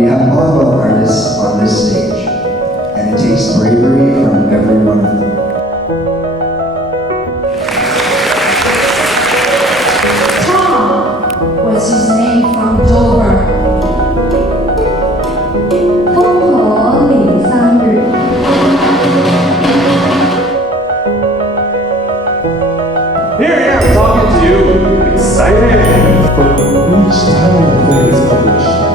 We have Bodwell artists on this stage, and it takes bravery from every one of them. Tom was his name from Dover. 风和李三日 Here I am talking to you, excited. But each time the thing is published,